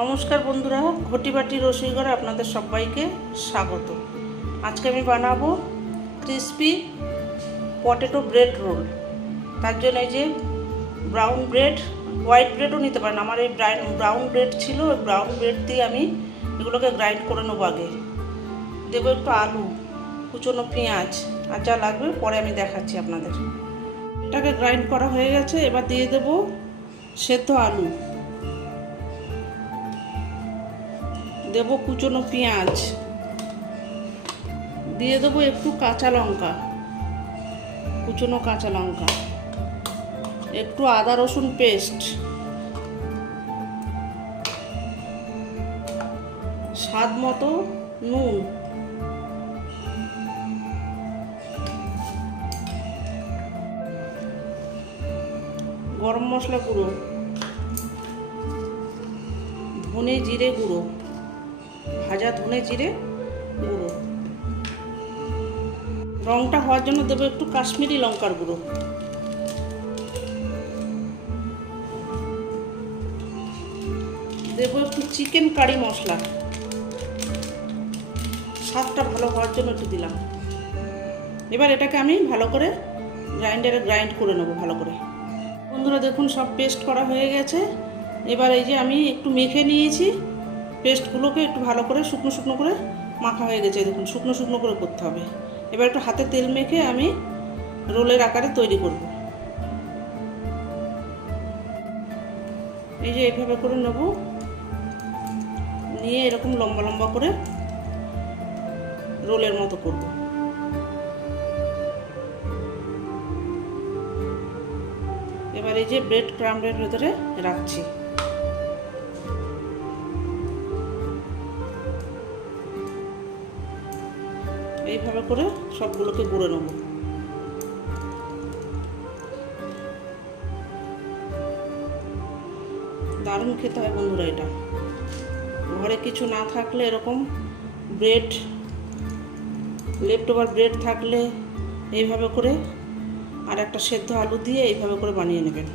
নমস্কার বন্ধুরা, ঘটিবাটি রসইঘরে আপনাদের সবাইকে স্বাগত। আজকে আমি বানাবো ক্রিসপি পটেটো ব্রেড রোল। তার জন্য এই যে ব্রাউন ব্রেড, হোয়াইট ব্রেডও নিতে পারেন। আমার এই ব্রাউন ব্রেড ছিল, ওই ব্রাউন ব্রেড দিয়ে আমি এগুলোকে গ্রাইন্ড করে নেবো। আগে দেবো একটু আলু, কুচনো পেঁয়াজ, আর যা লাগবে পরে আমি দেখাচ্ছি আপনাদের। এটাকে গ্রাইন্ড করা হয়ে গেছে, এবার দিয়ে দেবো সেদ্ধ আলু, দেব কুচনো পেঁয়াজ, দিয়ে দেবো একটু কাঁচা লঙ্কা, কুচনো কাঁচা লঙ্কা, একটু আদা রসুন পেস্ট, স্বাদ মতো নুন, গরম মশলা গুঁড়ো, ধনে জিরে গুঁড়ো, ভাজা ধনে জিরে গুঁড়ো। রংটা হওয়ার জন্য দেবো একটু কাশ্মীরি লঙ্কার গুঁড়ো। দেবো একটু চিকেন কারি মশলা, স্বাদটা ভালো হওয়ার জন্য একটু দিলাম। এবার এটাকে আমি ভালো করে গ্রাইন্ডারে গ্রাইন্ড করে নেবো ভালো করে। বন্ধুরা দেখুন, সব পেস্ট করা হয়ে গেছে। এবার এই যে আমি একটু মেখে নিয়েছি, পেস্টগুলোকে একটু ভালো করে শুকনো শুকনো করে মাখা হয়ে গেছে। দেখুন, শুকনো শুকনো করে করতে হবে। এবার একটু হাতে তেল মেখে আমি রোলের আকারে তৈরি করব। এই যে এইভাবে করে নেব, নিয়ে এরকম লম্বা লম্বা করে রোলের মতো করব। এবার এই যে ব্রেড ক্রাম্বের ভেতরে রাখছি। এইভাবে করে সবগুলোকে গুঁড়ো নেব। দারুণ খেতে হয় বন্ধুরা এটা। ঘরে কিছু না থাকলে এরকম ব্রেড, লেফট ওভার ব্রেড থাকলে এইভাবে করে আর একটা সেদ্ধ আলু দিয়ে এইভাবে করে বানিয়ে নেবেন।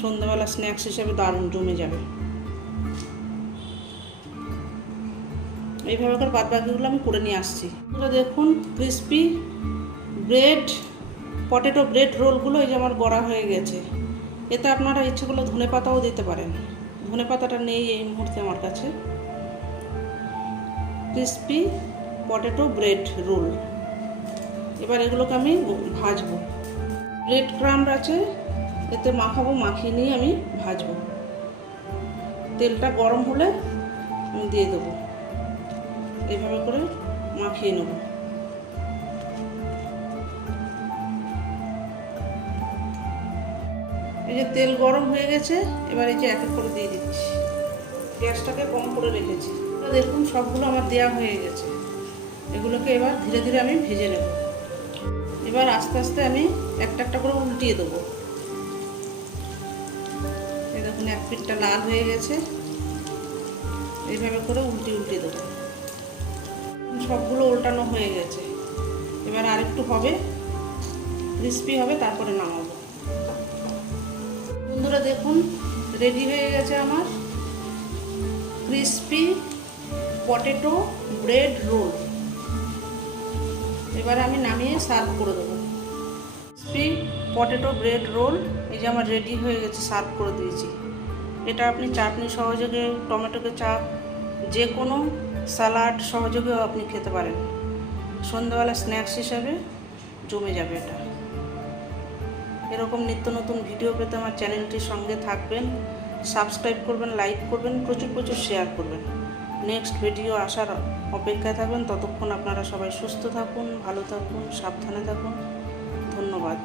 সন্ধ্যাবেলা স্ন্যাক্স হিসেবে দারুণ জমে যাবে। এইভাবে করে বাদ বাকিগুলো আমি করে নিয়ে আসছি। দেখুন, ক্রিসপি ব্রেড পটেটো ব্রেড রোলগুলো এই যে আমার গড়া হয়ে গেছে। এতে আপনারা ইচ্ছে করলে ধনে পাতাও দিতে পারেন। ধনে পাতাটা নেই এই মুহূর্তে আমার কাছে। Crispy potato bread role. এবার এগুলোকে আমি ভাজবো। ব্রেড ক্রাম্ব আছে, এতে মাখাবো, মাখিয়ে নিয়ে আমি ভাজবো। তেলটা গরম হলে আমি দিয়ে দেবো। এইভাবে করে মাখিয়ে নেব। এই যে তেল গরম হয়ে গেছে, এবার এই যে এক এক করে দিয়ে দিচ্ছি। গ্যাসটাকে কম করে রেখেছি। দেখুন, সবগুলো আমার দেওয়া হয়ে গেছে। এগুলোকে এবার ধীরে ধীরে আমি ভেজে নেব। এবার আস্তে আস্তে আমি একটা একটা করে উল্টিয়ে দেবো। এই দেখুন, এক পিঠটা লাল হয়ে গেছে। এইভাবে করে উল্টিয়ে দেবো। সবগুলো উল্টানো হয়ে গেছে। এবার আরেকটু হবে, ক্রিসপি হবে, তারপরে নামাবো। বন্ধুরা দেখুন, রেডি হয়ে গেছে আমার ক্রিসপি পটেটো ব্রেড রোল। এবার আমি নামিয়ে সার্ভ করে দেবো। ক্রিসপি পটেটো ব্রেড রোল এই যে আমার রেডি হয়ে গেছে, সার্ভ করে দিয়েছি। এটা আপনি চাটনি সহযোগে, টমেটোকে চাপ, যে কোনো স্যালাড সহযোগেও আপনি খেতে পারেন। সন্ধ্যাবেলা স্ন্যাক্স হিসাবে জমে যাবে এটা। এরকম নিত্য নতুন ভিডিও পেতে আমার চ্যানেলটির সঙ্গে থাকবেন, সাবস্ক্রাইব করবেন, লাইক করবেন, প্রচুর প্রচুর শেয়ার করবেন। নেক্সট ভিডিও আসার অপেক্ষায় থাকবেন। ততক্ষণ আপনারা সবাই সুস্থ থাকুন, ভালো থাকুন, সাবধানে থাকুন। ধন্যবাদ।